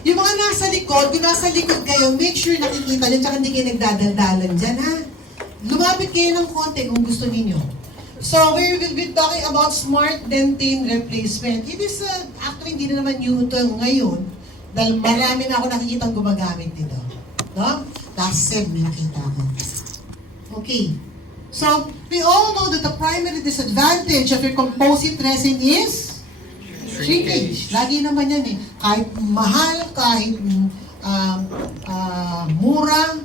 Yung mga nasa likod, kung nasa likod kayo, make sure nakikita nyo, tsaka hindi kayo nagdadaldalan dyan, ha? Lumapit kayo ng konti kung gusto ninyo. So, we will be talking about smart dentin replacement. It is, actually, hindi na naman new ito ngayon, dahil marami na ako nakikitang gumagamit dito. No? Last sem, may nakita ako. Okay. So, we all know that the primary disadvantage of your composite resin is shrinkage. Lagi naman yan eh. Kahit mahal, kahit mura,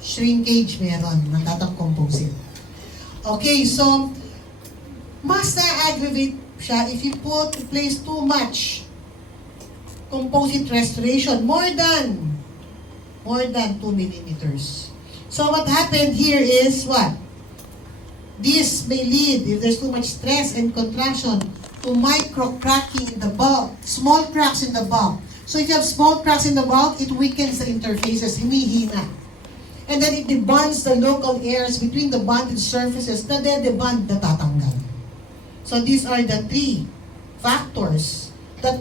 shrinkage meron. Natatang composite. Okay, so, mas na-aggravate siya if you place too much composite restoration. More than 2 millimeters. So, what happened here is what? This may lead, if there's too much stress and contraction, to micro cracking in the bulk, small cracks in the bulk. So if you have small cracks in the bulk, it weakens the interfaces, humihina. And then it debonds the local areas between the bonded surfaces na de-debond na tatanggal. So these are the 3 factors that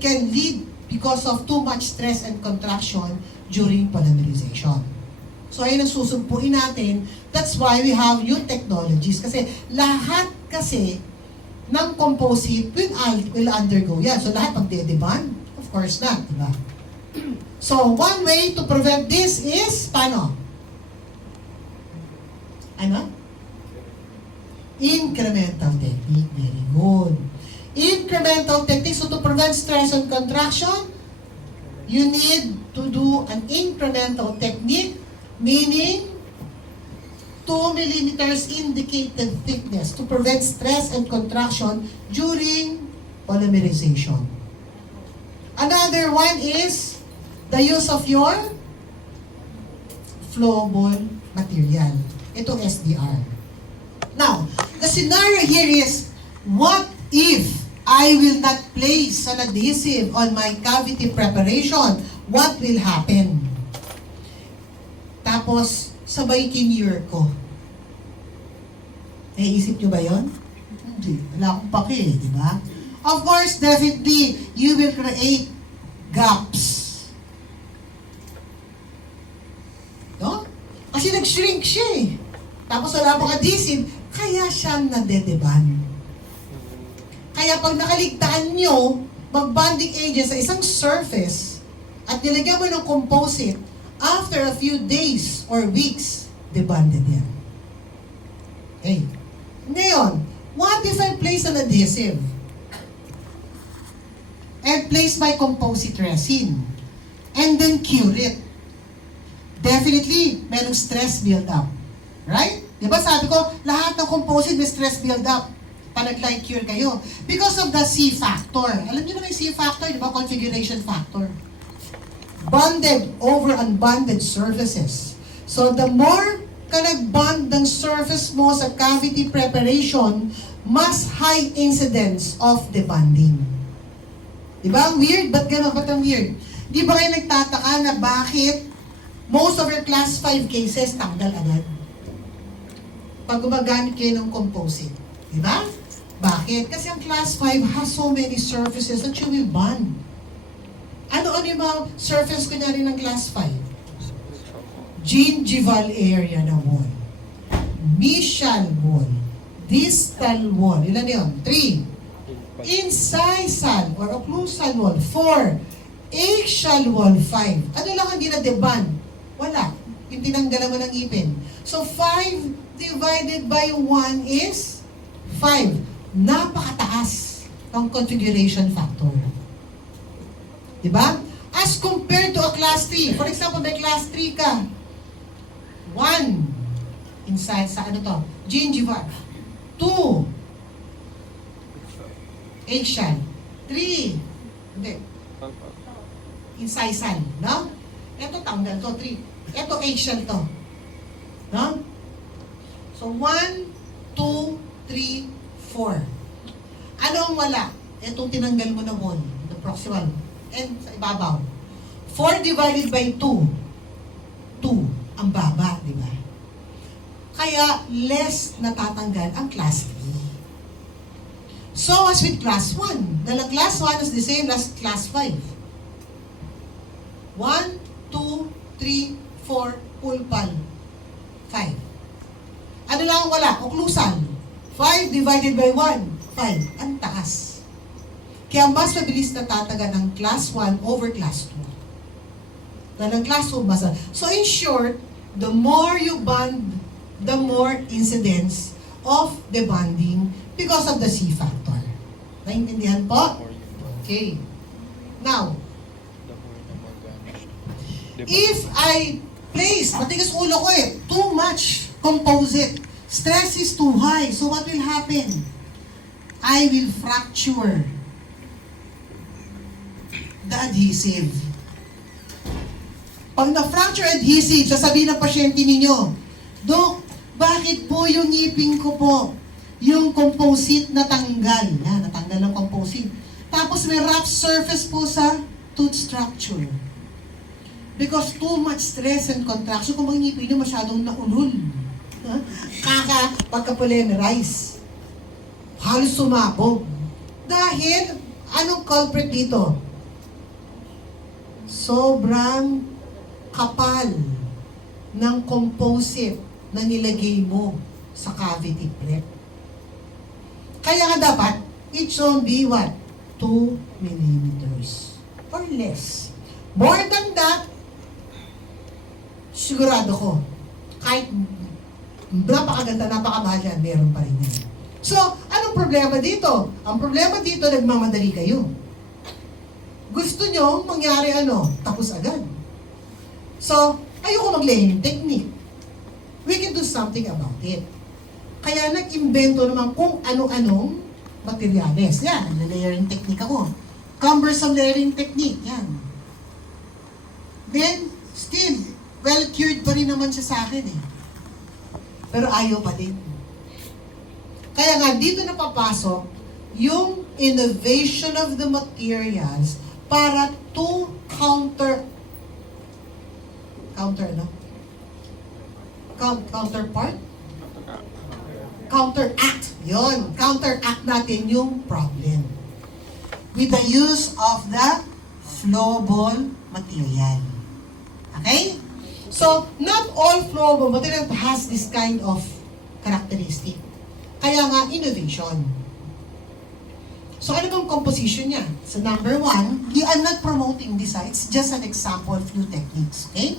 can lead because of too much stress and contraction during polymerization. So ayun ang susumpuin natin. That's why we have new technologies. Kasi lahat kasi ng composite will undergo yan. So lahat magde-debond? Of course not, diba? So one way to prevent this is, paano? Ano? Incremental technique. Very good. Incremental technique. So to prevent stress and contraction, you need to do an incremental technique, meaning 2 millimeters indicated thickness to prevent stress and contraction during polymerization. Another one is the use of your flowable material. Ito SDR. Now, the scenario here is, what if I will not place an adhesive on my cavity preparation? What will happen? Tapos, sabay kinure ko. Naisip nyo ba yun? Hindi. Wala akong pake, di ba? Of course, definitely, you will create gaps. No? Kasi nag-shrink siya eh. Tapos wala pang adhesive, kaya siyang nade-debond. Kaya pag nakaligtaan nyo, mag-bonding agent sa isang surface at nilagyan mo ng composite, after a few days or weeks, debonded yan. Okay. Ngayon, what if I place an adhesive and place my composite resin and then cure it? Definitely, merong stress build-up. Right? Diba sabi ko, lahat ng composite may stress build-up pag nag-line cure kayo. Because of the C factor. Alam niyo naman yung C factor, diba? Configuration factor. Bonded over unbonded surfaces. So the more ka nag-bond ng surface mo sa cavity preparation, mas high incidence of debonding. Diba? Weird? Ba't gano'n? Ba't ang weird? Di ba kayo nagtataka na bakit most of your class 5 cases tanggal agad? Pag gumagamit kayo ng composite. Diba? Bakit? Kasi ang class 5 has so many surfaces that you will bond. Ano-ano yung mga surface kunyari ng class 5? Gingival area na wall. Mesial wall. Distal wall. Ilan yun? 3. Incisal or occlusal wall. 4. Axial wall. 5. Ano lang hindi na debond? Wala. Yung tinanggalan mo ng ipin. So 5 divided by 1 is 5. Napakataas ang configuration factor. Diba? As compared to a class 3. For example, may class 3 ka. 1. Inside sa ano to? Gingival. 2. Axial. 3. Hindi. Incisal. No? Ito tanggal to. 3. Ito axial to. No? So, 1, 2, 3, 4. Ano ang wala? Itong tinanggal mo na wall. The proximal. And sa ibabaw. 4 divided by 2. 2. Ang baba, di ba? Kaya, less natatanggal ang class 3. So, as with class 1. Dahil class 1 is the same as class 5. 1, 2, 3, 4, pulpal. 5. Ano lang ang wala? Occlusal. 5 divided by 1. 5. Ang taas. Kaya mas mabilis natataga ng class 1 over class 2. Dahil ang class 2 mas... So in short, the more you bond, the more incidence of debonding because of the C factor. Naintindihan po? Okay. Now, if I place, matigas ulo ko too much composite, stress is too high, so what will happen? I will fracture the adhesive. Pag na-fracture adhesive, sasabihin ng pasyente ninyo, Dok, bakit po yung ngipin ko po, yung composite natanggal? Yan, natanggal ng composite. Tapos may rough surface po sa tooth structure. Because too much stress and contraction, kung ang ngipin nyo masyadong naulol. Pagka-polymerize. Halos sumabog. Dahil, anong culprit dito? Sobrang kapal ng composite na nilagay mo sa cavity prep. Kaya nga dapat, it should be what? 2 millimeters or less. More than that, sigurado ko, kahit napakaganda, napakamahal yan, meron pa rin yan. So, anong problema dito? Ang problema dito, nagmamadali kayo. Gusto nyo mangyari tapos agad. So, ayoko mag-layering technique. We can do something about it. Kaya nag-invento naman kung ano-anong materials. Yan, layering technique ako. Cumbersome layering technique, yan. Then, still, well-cured pa rin naman siya sa akin Pero ayaw pa din. Kaya nga, dito na papasok yung innovation of the materials para to counterpart? Counteract. Yon. Counteract natin yung problem. With the use of the flowable material. Okay? So, not all flowable material has this kind of characteristic. Kaya nga, innovation. So, ano bang composition niya? So, number 1, I'm not promoting this. It's just an example of few techniques. Okay?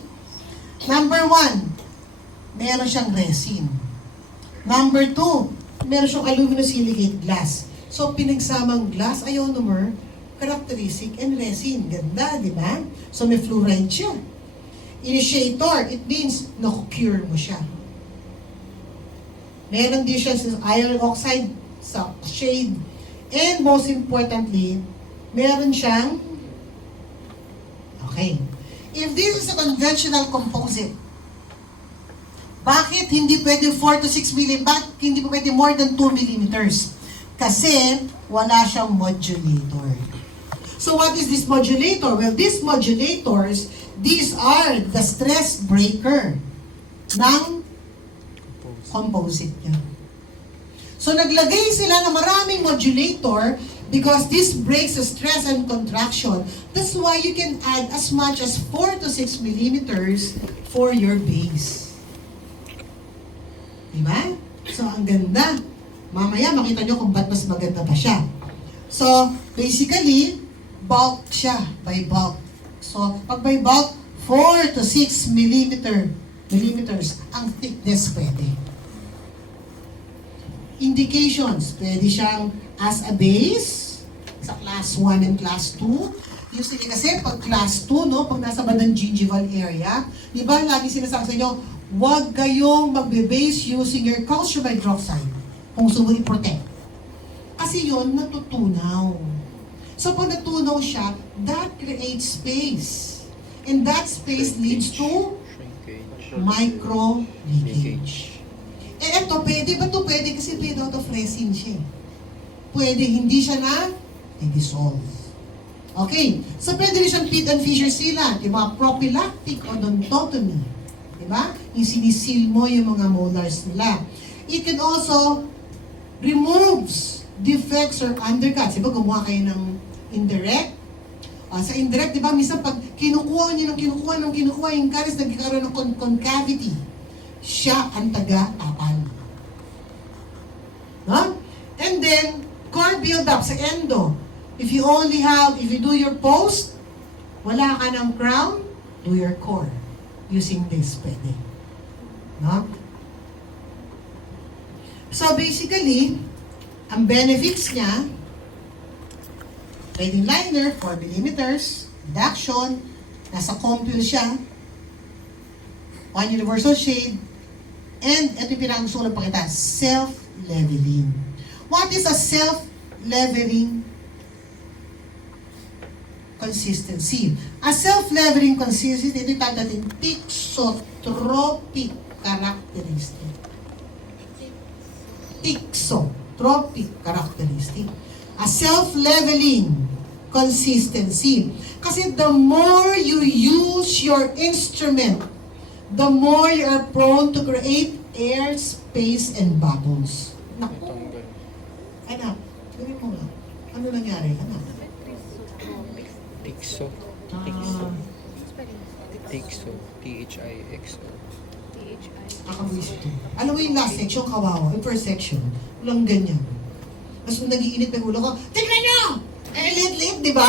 Number 1, meron siyang resin. Number 2, meron siyang aluminum silicate glass. So, pinagsamang glass, ionomer, characteristic, and resin. Ganda, di ba? So, may fluoride siya. Initiator, it means na-cure mo siya. Meron din siya sa iron oxide sa shade. And most importantly, meron siyang, okay, if this is a conventional composite, bakit hindi pwede 4 to 6 mm? Bakit hindi pwede more than 2 millimeters? Kasi wala siyang modulator. So what is this modulator? Well, these modulators, these are the stress breaker ng composite niya. So naglagay sila ng maraming modulator because this breaks the stress and contraction. That's why you can add as much as 4 to 6 millimeters for your base. Diba? So ang ganda. Mamaya makita nyo kung ba't mas maganda pa siya. So basically, bulk siya by bulk. So pag by bulk, 4 to 6 millimeters ang thickness pwede. Indications, pwede siyang as a base sa class 1 and class 2. Usually kasi pag class 2, pag nasa bandang gingival area, di ba lagi sinasabi sa inyo, huwag kayong magbe-base using your calcium hydroxide kung gusto mo i-protect. Kasi yun, natutunaw. So pag natunaw siya, that creates space. And that space leads to micro leakage. Eh eto, pwede ba ito? Pwede kasi made out of resin siya. Pwede, hindi siya na i-dissolve. Okay, so pwede rin siyang pit and fissure sealant, yung mga prophylactic odontotomy. Diba? Yung sinisil mo yung mga molars nila. It can also removes defects or undercuts. Diba, gumawa kayo ng indirect Sa indirect, di ba, minsan pag kinukuha niyo ng kinukuha, yung caries nagkakaroon ng concavity. Siya ang taga-tapal. Huh? And then, core build-up sa endo. If you do your post, wala ka ng crown, do your core. Using this, pwede. No? So basically, ang benefits niya, pwedeng liner, 4 millimeters, reduction, nasa compule siya, 1 universal shade, and ito yung pinakagusto ko pakita, self-leveling. What is a self-leveling consistency? A self-leveling consistency, ito yung tawag natin thixotropic characteristic. Thixotropic characteristic. A self-leveling consistency. Kasi the more you use your instrument, the more you are prone to create air, space, and bubbles. Naku. Anak, gawin mo nga. Ano nangyari? Anak? Tixo. Tixo. T-H-I-X-O. Nakabwis ito. Alam mo yung last section, kawawa. Yung first section, walang ganyan. Mas nag-iinit pa yung ulo ko, tignan nyo! Eh, lit-lit, di ba?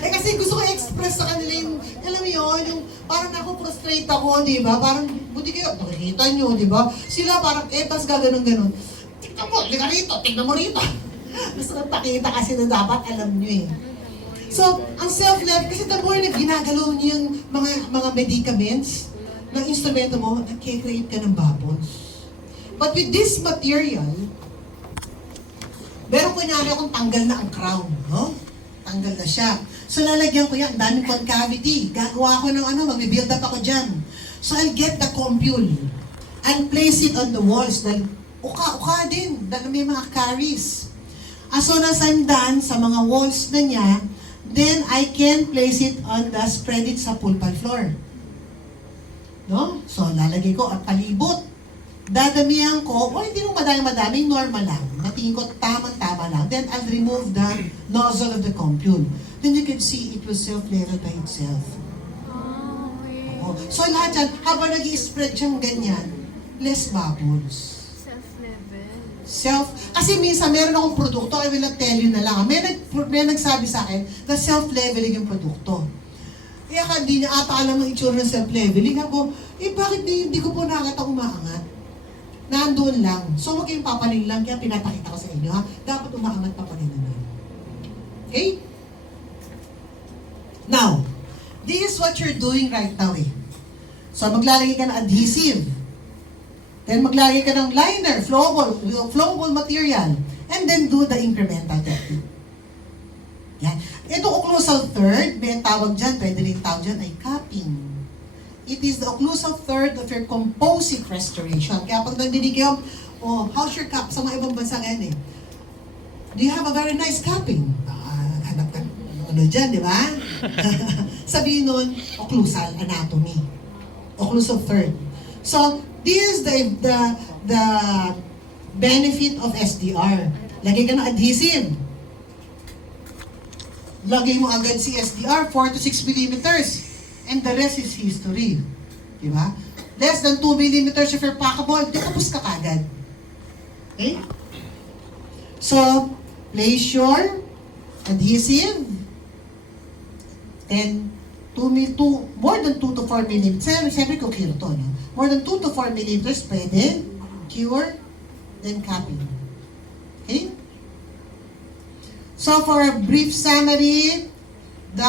Eh kasi gusto ko i-express sa kanila yung, alam mo yun, yung parang frustrate ako, di ba? Parang, buti kayo, nakikita nyo, di ba? Sila parang, tas gaganon-ganon. Tignan mo, liga rito, tignan mo rito. Gusto ko pakita kasi na dapat alam nyo eh. So, ang self-love, kasi the more na ginagalaw niyo yung mga medicaments, ng instrumento mo, nag-create ka ng bubbles. But with this material, meron kunyari akong tanggal na ang crown, no? Tanggal na siya. So, lalagyan ko yan, daming concavity. Gagawa ko ng mag-build up ako dyan. So, I'll get the compule and place it on the walls. Dahil, uka din, dahil may mga caries. As soon as I'm done sa mga walls na niya, then I can place it on the spread it sa pulpal floor. No? So, lalagay ko at palibot. Dadamihan ko, o hindi mo madami, normal lang. Natingin ko, tamang-tama lang. Then, I'll remove the nozzle of the compule. Then you can see it will self-level by itself. Oo. So, lahat yan, habang nag-i-spread siyang ganyan, less bubbles. Kasi minsan meron akong produkto, I will not tell you na lang. May nagsabi sa akin na self-leveling yung produkto. Kaya hindi niya ata alam ang itsura ng self-leveling. Ako, bakit hindi ko po nakakita umaangat? Nandoon lang. So, huwag kayong papaling lang. Kaya pinapakita ko sa inyo, ha? Dapat umaangat pa rin naman. Okay? Now, this is what you're doing right now, eh. So, maglalagay ka ng adhesive. Then, maglalagay ka ng liner, flowable material. And then, do the incremental technique. Yan. Ito occlusal third, may tawag dyan, pwede rin tawag dyan ay capping. It is the occlusal third of your composite restoration. Kaya pag nandinig kayo, how's your cap? Sa mga ibang bansa ngayon eh. Do you have a very nice capping? Hanap ka, dyan, di ba? Sabihin nun, occlusal anatomy. Occlusal third. So, this is the benefit of SDR. Lagay ka ng adhesive. Lagay mo agad si SDR, 4 to 6 millimeters. And the rest is history. Diba? Less than 2 millimeters if you're packable, tapos ka kagad. Okay? So, place your adhesive. And more than 2 to 4 millimeters. Siyempre ko clear to, no? More than 2 to 4 millimeters, pwede. Cure, then capping. Okay? So for a brief summary, the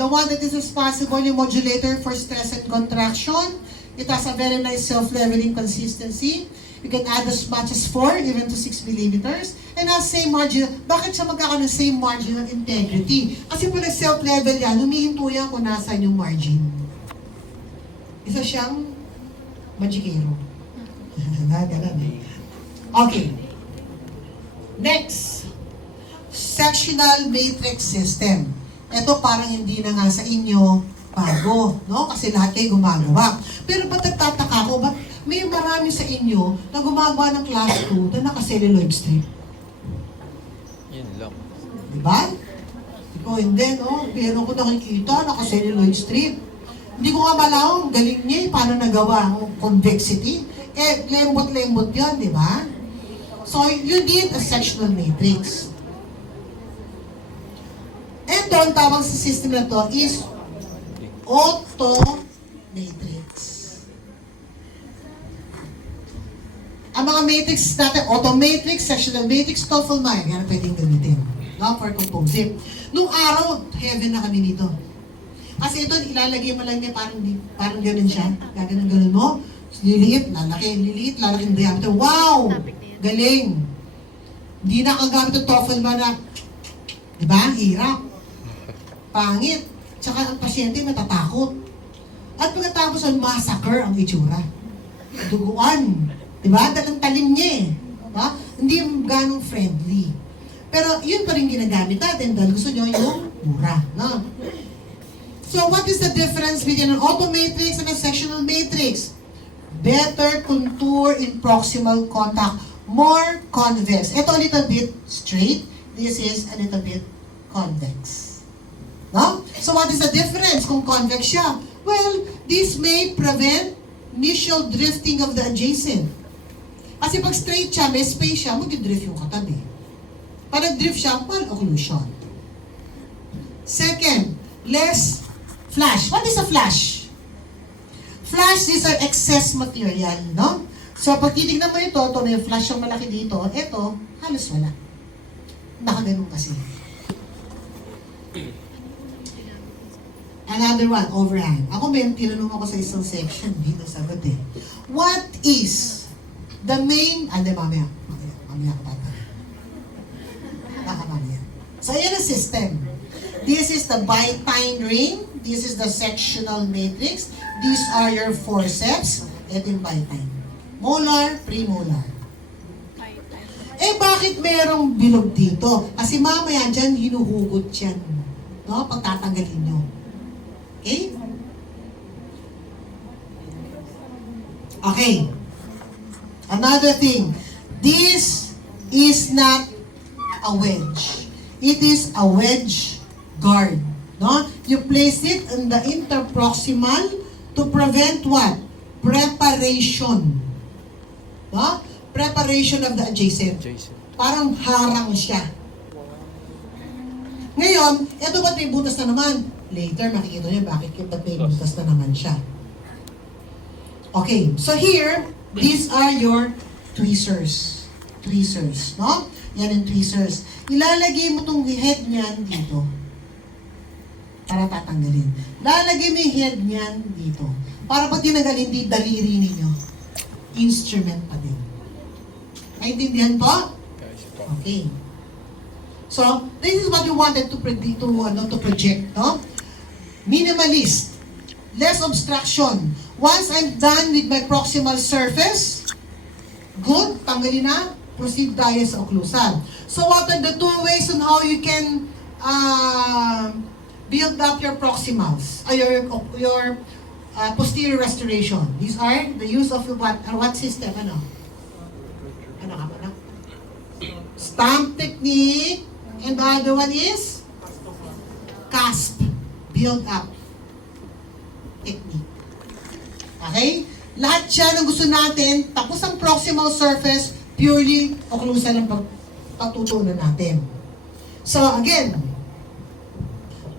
one that is responsible, yung modulator for stress and contraction, it has a very nice self-leveling consistency. You can add as much as 4, even to 6 millimeters. And has same margin. Bakit siya magkakaroon ng same margin of integrity? Kasi pag self-level yan, humihinto yan kung nasan yung margin. Isa siyang magikero. Ganun eh. Okay. Next. Sectional matrix system. Ito parang hindi na nga sa inyo bago, no? Kasi lahat kayo gumagawa. Pero ba't nagtataka ko, ba't may marami sa inyo na gumagawa ng class 2 na naka-celluloid strip? Yun lang. Diba? Ikaw, hindi, no? Meron ko nakikita, naka-celluloid strip. Hindi ko nga malawang, galing niya eh, paano nagawa ang convexity. Eh, lembot-lembot yun, di ba? So, you need a sectional matrix. And ang tawag sa system na to is auto-matrix. Ang mga matrix natin, auto-matrix, sectional matrix, TOEFL MAC, yan ang pwedeng gamitin. No? For composite. Nung araw, heaven na kami dito. Kasi ito, ilalagay mo lang niya, parang gano'n siya. Gaganon mo. Liliit, lalaki yung diameter. Wow! Galing! Hindi na kagamit ang TOEFL MAC na, di ba? Hirap. Pangit. Tsaka ang pasyente matatakot. At pagkatapos ang massacre ang itsura. Duguan. Diba? Dalang talim niya eh. Diba? Hindi ganong friendly. Pero yun pa rin ginagamit natin dahil gusto nyo yung mura. No? So what is the difference between an auto matrix and a sectional matrix? Better contour in proximal contact. More convex. Ito a little bit straight. This is a little bit convex. No? So what is the difference kung convex siya? Well, this may prevent initial drifting of the adjacent. Kasi pag straight siya, may space siya, mag-drift yung katabi. Pag nag-drift siya, well, occlusion. Second, less flash. What is a flash? Flash is an excess material, no? So pag titignan mo ito, may flash yung malaki dito, ito, halos wala. Nakaganon kasi. Another one, overhang. Ako may tinanong ako sa isang section, dito sagot eh. What is the main, mamaya ka pa. Mamaya. So yan ang system. This is the bitine ring. This is the sectional matrix. These are your forceps. Ito yung bitine. Molar, premolar. Eh bakit merong bilog dito? Kasi mamaya dyan, hinuhugot yan. No? Pagtatanggalin nyo. Okay? Okay. Another thing. This is not a wedge. It is a wedge guard. No? You place it in the interproximal to prevent what? Preparation. No? Preparation of the adjacent. Parang harang siya. Ngayon, ito ba't may butas na naman? Later, makikita niyo bakit may butas na naman siya. Okay, so here, these are your tweezers. Tweezers, no? Yan yung tweezers. Ilalagay mo tong head niyan dito. Para tatanggalin. Lalagay mo yung head niyan dito. Para pag tinanggalin, hindi daliri ninyo. Instrument pa din. Naintindihan po? Okay. So, this is what we wanted to project, no? Minimalist. Less obstruction. Once I'm done with my proximal surface, good, tanggalin na, proceed tayo sa occlusal. So, what are the two ways on how you can build up your proximals, your posterior restoration? These are the use of what system, ano? Ano ka ba na? Stamp technique. And the other one is cusp, build up technique. Okay? Lahat siya ng gusto natin, tapos ang proximal surface, purely occlusal ang pagtutunan natin. So again,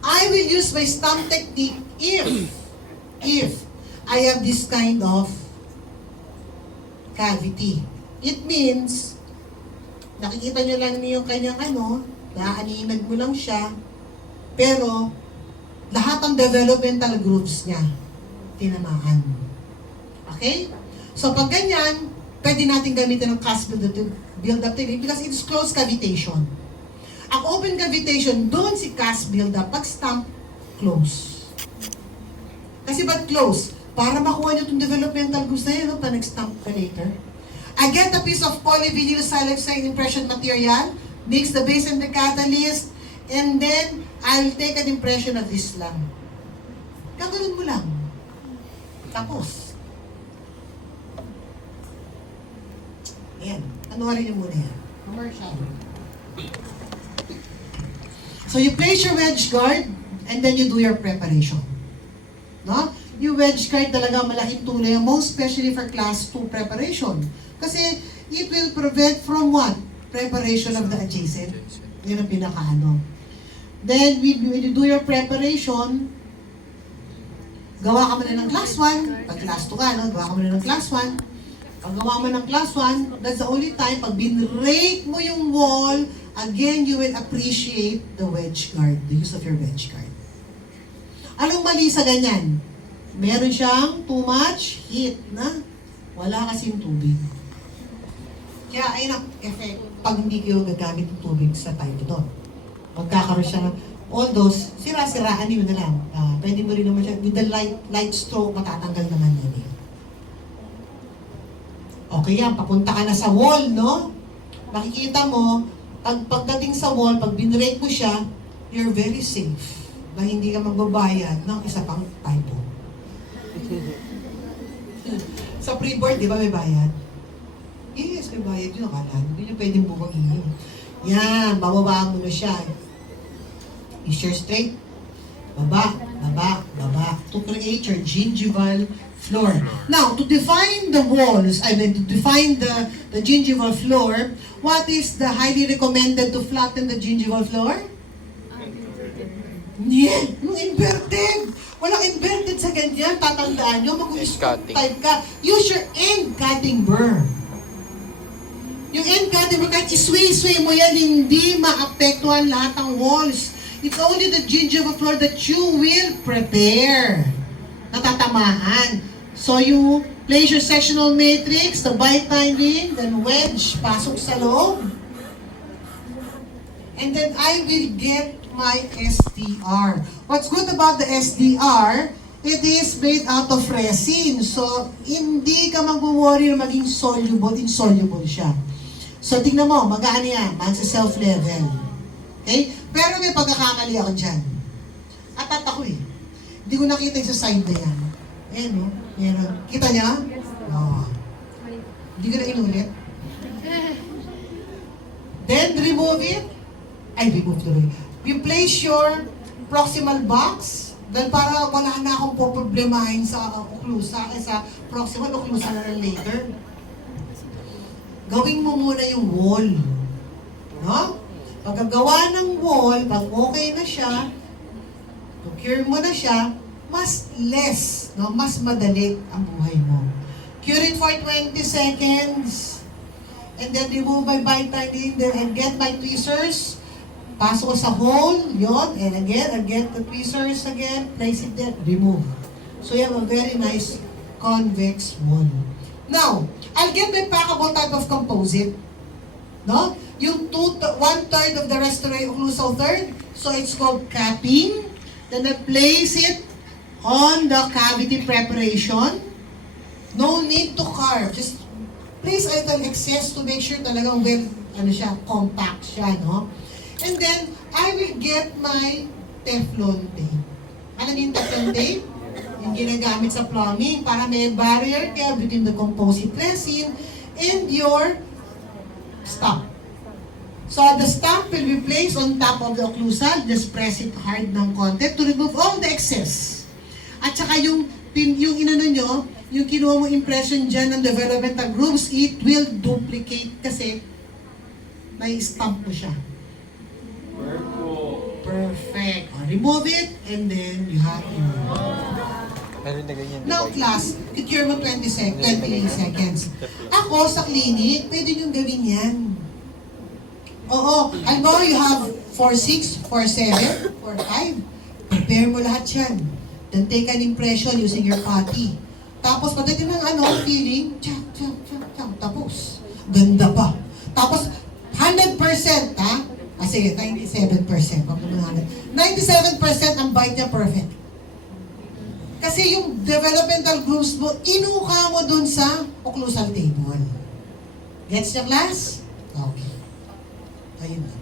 I will use my stamp technique if I have this kind of cavity. It means, nakikita nyo lang yung kanyang naaninag mo lang siya, pero lahat ng developmental groups niya, tinamaan. Okay? So pag ganyan, pwede natin gamitin ang cusp build-up technique because it is closed cavitation. Ang open cavitation, doon si cusp build-up, pag stamp, close. Kasi ba't close? Para makuha nyo itong developmental groups na yun, pa nag-stamp ka later. I get a piece of polyvinyl silicide impression material, mix the base and the catalyst, and then I'll take an impression of this lang. Gagawin mo lang. Tapos. Ayan. Anuharin niyo muna yan. Commercial. So you place your wedge guard, and then you do your preparation. No? Yung wedge guard talaga malaking tulong, most especially for class 2 preparation. Kasi it will prevent from what? Preparation of the adjacent. Yun ang pinakaano. Then, when you do your preparation, gawa ka muna ng class 1, pag class 2 ka, no? Gawa ka muna ng class 1. Pag gawa mo ng class 1, that's the only time, pag binrake mo yung wall, again, you will appreciate the wedge guard, the use of your wedge guard. Anong mali sa ganyan? Meron siyang too much heat na wala kasing tubig. Kaya ayun ang effect pag hindi kayo gagamit ng tubig sa type doon. Magkakaroon siya ng, although sira-siraan yun na lang. Pwede mo rin naman siya, with the light stroke, matatanggal naman yun eh. Okay yan, papunta ka na sa wall, no? Makikita mo, pagdating sa wall, pag binrake mo siya, you're very safe na hindi ka magbabayad ng isa pang typo. Sa pre-board, di ba may bayad? Yes, may bayad yun. Akala, hindi nyo pwedeng bumagin yun. Yan, bababaan mo na siya. Is your straight. Baba, baba, baba. To create your gingival floor. Now, to define the walls, to define the gingival floor, what is the highly recommended to flatten the gingival floor? Yeah, yung inverted. Walang inverted sa ganyan. Tatandaan nyo, mag-scope type ka. Use your end cutting burr. Yung end cutting burr, kahit isway-sway mo yan, hindi maapektuhan lahat ng walls. It's only the gingival floor that you will prepare. Natatamaan. So you place your sectional matrix, the bite binding, then wedge, pasok sa loob. And then I will get my SDR. What's good about the SDR, it is made out of resin. So, hindi ka mag-worry na maging insoluble siya. So, tingnan mo, magaan yan, magsa-self-level. Okay? Pero may pagkakamali ako dyan. Atat ako eh. Hindi ko nakita yung sa side na yan. Ayan o. Meron. Kita niya? Oo. Hindi ko na inulit. Then, remove it. Remove tuloy. You place your proximal box, dahil para wala na akong poproblemahin sa occlusa, sa proximal occlusa na later. Gawin mo muna yung wall. No? Pagkagawa ng wall, pag okay na siya, cure mo na siya, mas less, no? Mas madali ang buhay mo. Cure it for 20 seconds, and then remove my bite binding, then get my tweezers, pasok ko sa hole, yon, and again, I get the tweezers again, place it there, remove. So you have a very nice convex wall. Now, I'll get my packable type of composite. No? Yung 1/3 of the restorative occlusal third, so it's called capping. Then I place it on the cavity preparation. No need to carve, just place a little excess to make sure talagang compact siya, no? And then, I will get my Teflon tape. Ano yung Teflon tape? Yung ginagamit sa plumbing para may barrier ka between the composite resin and your stump. So, the stump will be placed on top of the occlusal. Just press it hard ng konti to remove all the excess. At saka yung kinuha mo impression dyan ng developmental grooves, it will duplicate kasi may stump mo siya. Perfect. Remove it, and then you have Now class, cure mo 20 seconds. Ako sa clinic, pwede nyo gawin yan. Oo. Halimbawa, you have 4-6, 4-7, 4-5. Prepare mo lahat yan. Then take an impression using your putty. Tapos pagdating ng feeling, tapos. Ganda pa. Tapos, 100%, ha? Kasi 97%. 97% ang bite niya perfect. Kasi yung developmental grooves mo, inuka mo dun sa occlusal table. Gets niya, class? Okay. Ayun na.